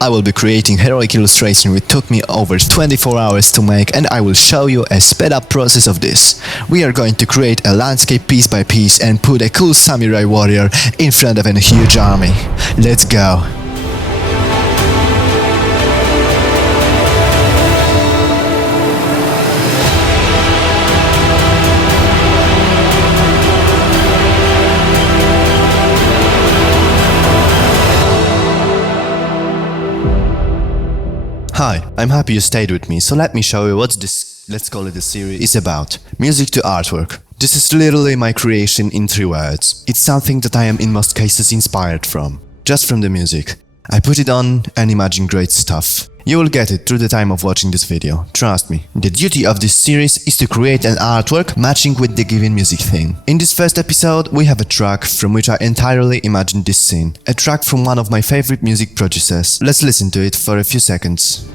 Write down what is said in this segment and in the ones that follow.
I will be creating heroic illustration which took me over 24 hours to make, and I will show you a sped up process of this. We are going to create a landscape piece by piece and put a cool samurai warrior in front of a huge army. Let's go! Hi, I'm happy you stayed with me, so let me show you what this, let's call it a series, is about. Music to artwork. This is literally my creation in 3 words. It's something that I am in most cases inspired from. Just from the music. I put it on and imagine great stuff. You will get it through the time of watching this video, trust me. The duty of this series is to create an artwork matching with the given music theme. In this first episode, we have a track from which I entirely imagined this scene. A track from one of my favorite music producers. Let's listen to it for a few seconds.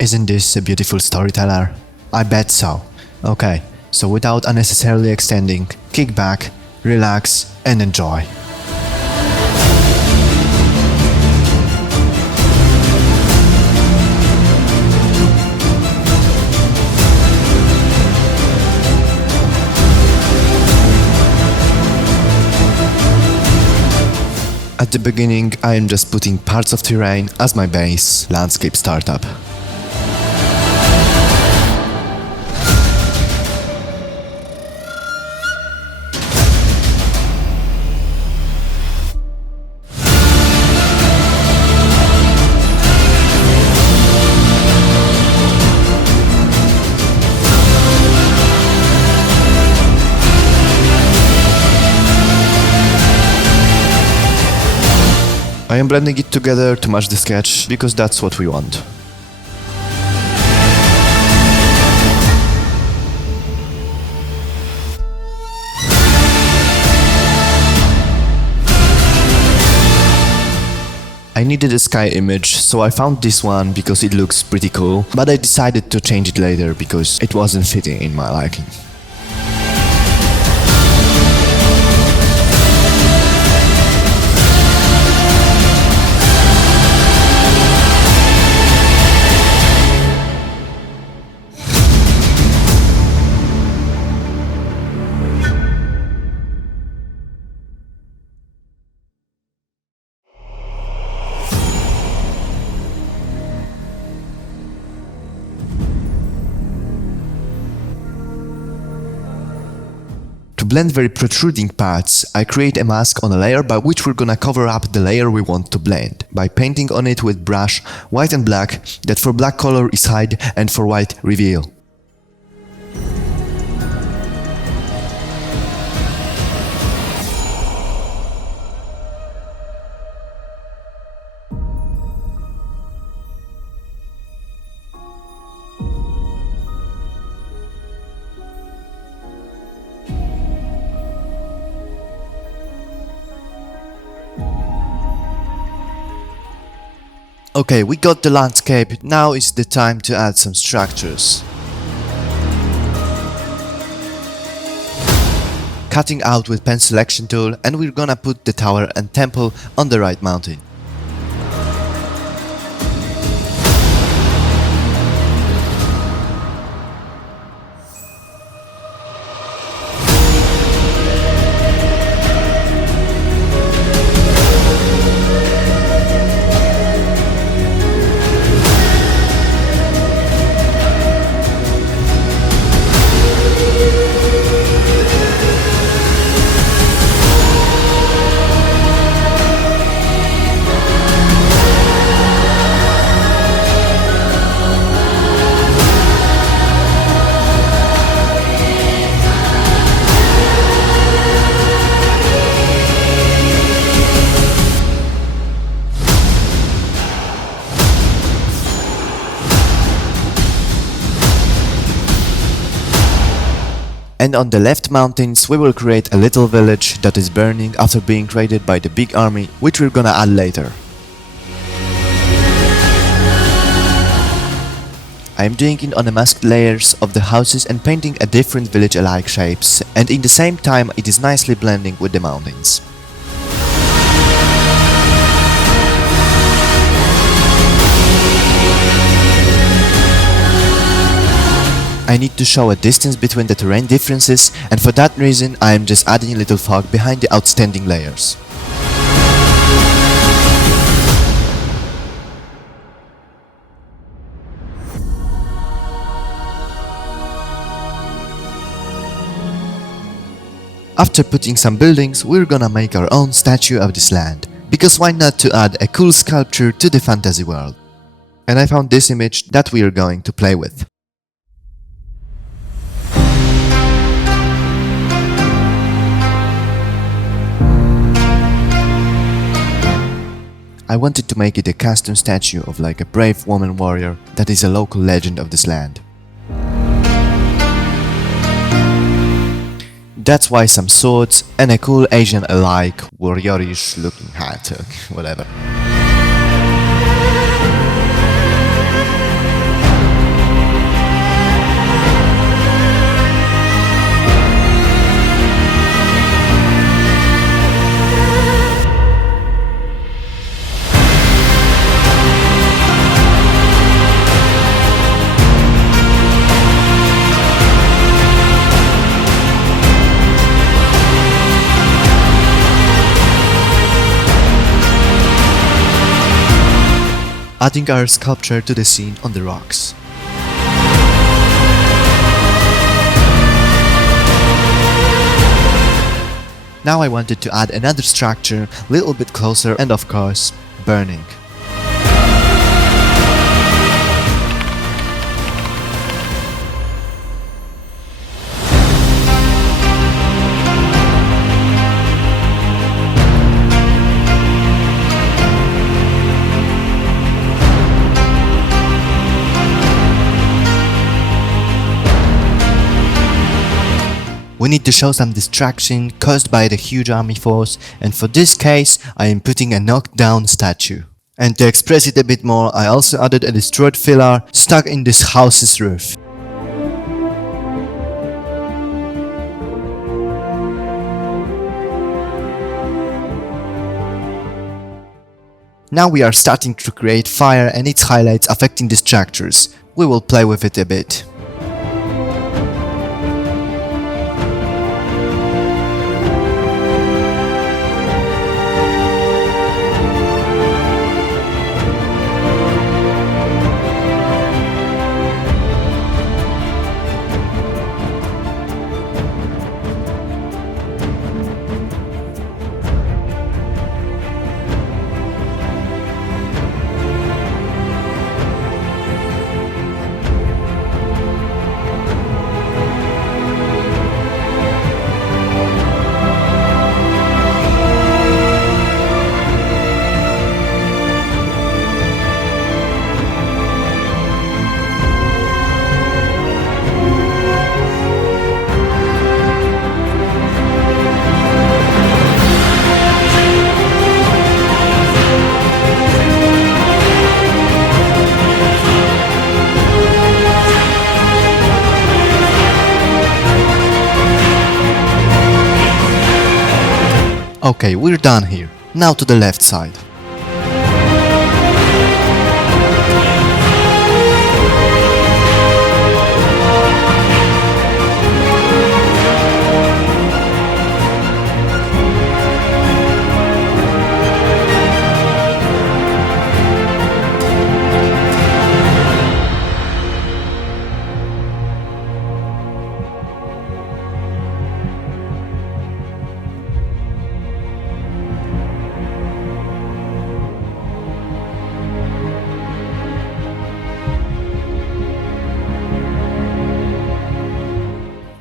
Isn't this a beautiful storyteller? I bet so. Okay, so without unnecessarily extending, kick back, relax and enjoy. At the beginning, I am just putting parts of terrain as my base landscape startup. I am blending it together to match the sketch, because that's what we want. I needed a sky image, so I found this one because it looks pretty cool, but I decided to change it later because it wasn't fitting in my liking. To blend very protruding parts, I create a mask on a layer by which we're gonna cover up the layer we want to blend, by painting on it with brush white and black, that for black color is hide and for white reveal. Okay, we got the landscape, now is the time to add some structures. Cutting out with pen selection tool, and we're gonna put the tower and temple on the right mountain. And on the left mountains we will create a little village that is burning after being raided by the big army, which we're gonna add later. I am doing it on the masked layers of the houses and painting a different village-alike shapes, and in the same time it is nicely blending with the mountains. I need to show a distance between the terrain differences, and for that reason I am just adding a little fog behind the outstanding layers. After putting some buildings, we're gonna make our own statue of this land, because why not to add a cool sculpture to the fantasy world? And I found this image that we are going to play with. I wanted to make it a custom statue of like a brave woman warrior that is a local legend of this land. That's why some swords and a cool Asian-alike warriorish looking hat, whatever. Adding our sculpture to the scene on the rocks. Now I wanted to add another structure, a little bit closer, and of course, burning. We need to show some distraction caused by the huge army force, and for this case I am putting a knocked down statue. And to express it a bit more, I also added a destroyed pillar stuck in this house's roof. Now we are starting to create fire and its highlights affecting the structures. We will play with it a bit. Okay, we're done here. Now to the left side.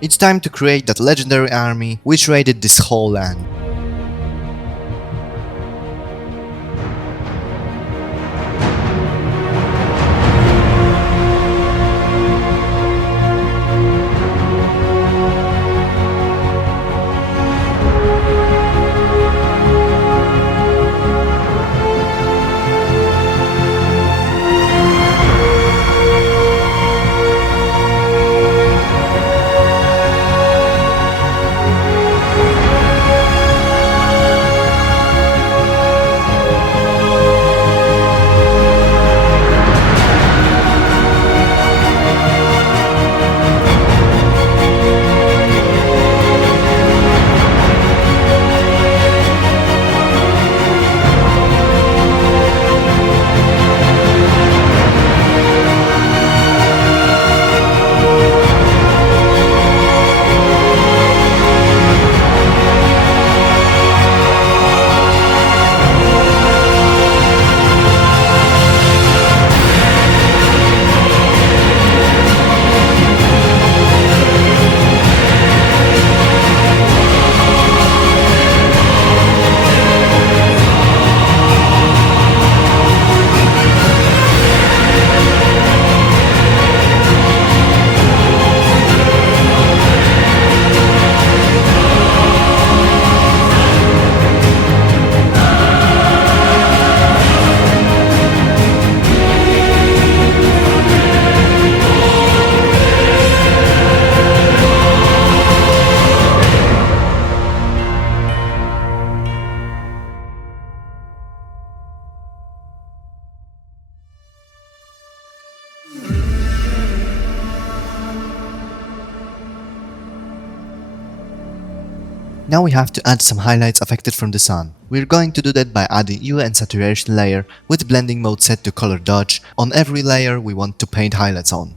It's time to create that legendary army which raided this whole land. Now we have to add some highlights affected from the sun. We're going to do that by adding hue and saturation layer with blending mode set to color dodge on every layer we want to paint highlights on.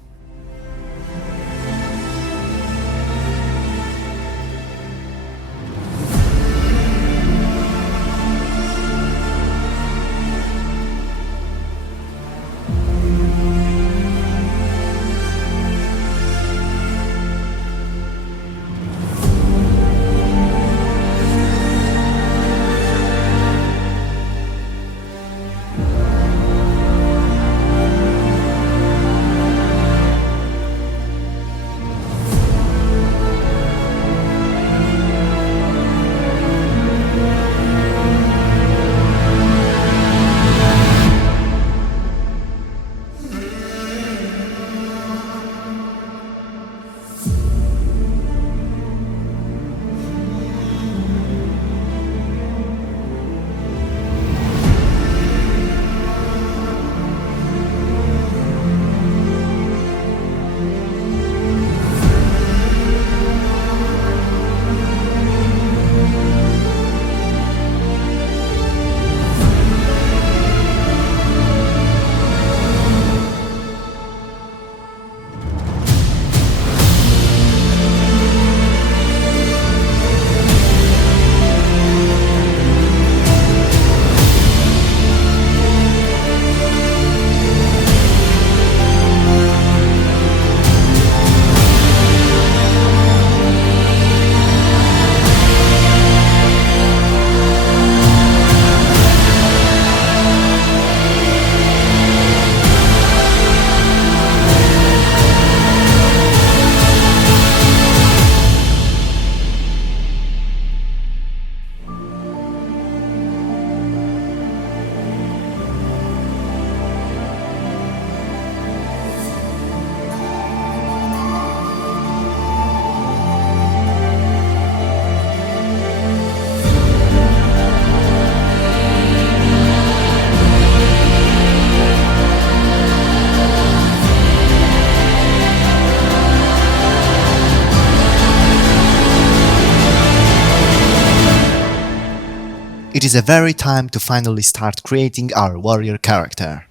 It is a very time to finally start creating our warrior character.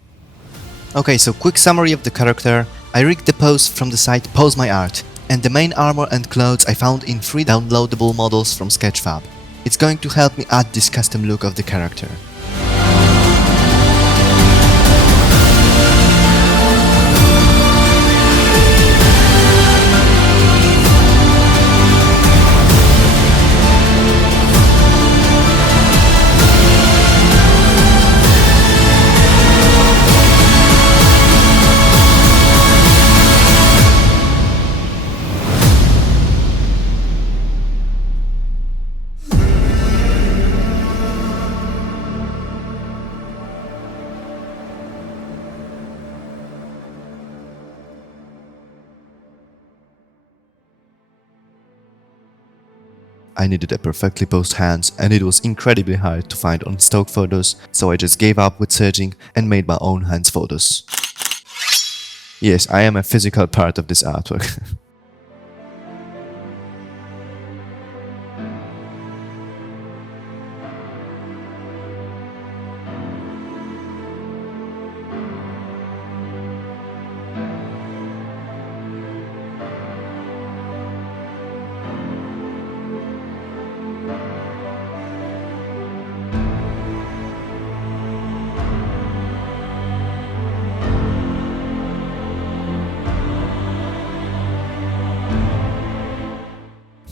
Okay, so quick summary of the character. I rigged the pose from the site Pose My Art, and the main armor and clothes I found in 3 downloadable models from Sketchfab. It's going to help me add this custom look of the character. I needed a perfectly posed hands, and it was incredibly hard to find on stock photos, so I just gave up with searching and made my own hands photos. Yes, I am a physical part of this artwork.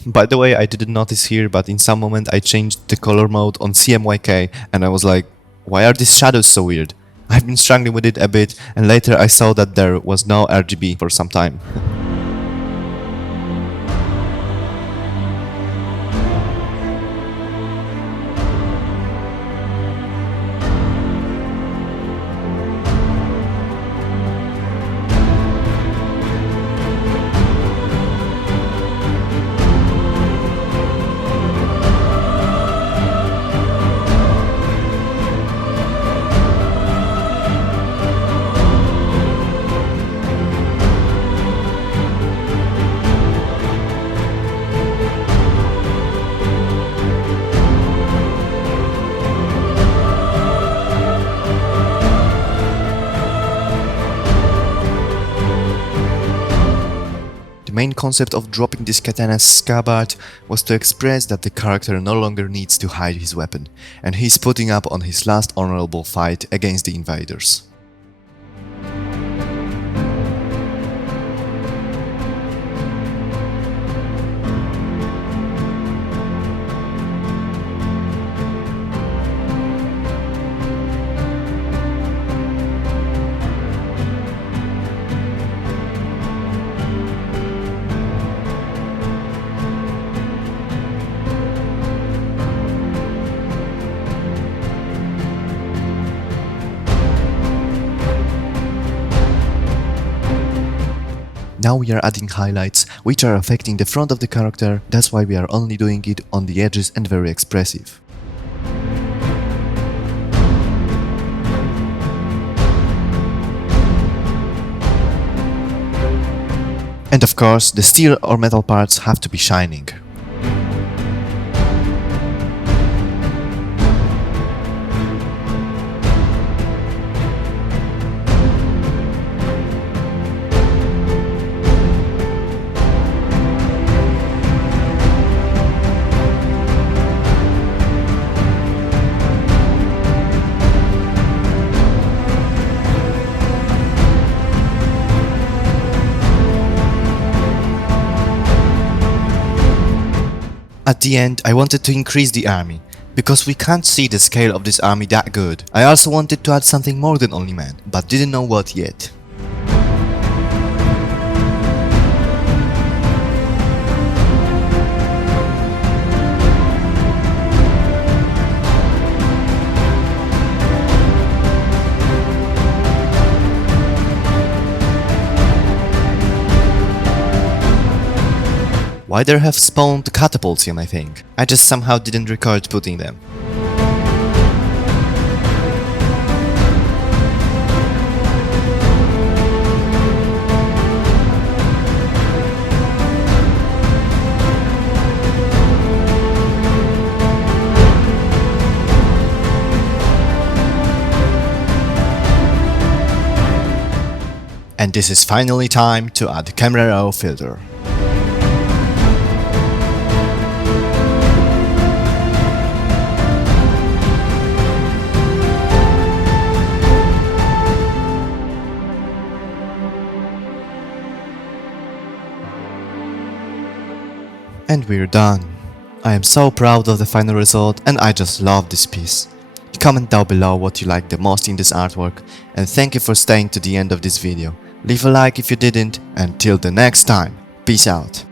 By the way, I didn't notice here, but in some moment I changed the color mode on CMYK and I was like, why are these shadows so weird? I've been struggling with it a bit, and later I saw that there was no RGB for some time. main concept of dropping this katana's scabbard was to express that the character no longer needs to hide his weapon, and he's putting up on his last honorable fight against the invaders. Now we are adding highlights, which are affecting the front of the character, that's why we are only doing it on the edges and very expressive. And of course, the steel or metal parts have to be shining. At the end, I wanted to increase the army, because we can't see the scale of this army that good. I also wanted to add something more than only men, but didn't know what yet. Why there have spawned catapults in, I think. I just somehow didn't record putting them. And this is finally time to add camera raw filter. And we're done. I am so proud of the final result and I just love this piece. Comment down below what you like the most in this artwork, and thank you for staying to the end of this video. Leave a like if you didn't, and till the next time, peace out.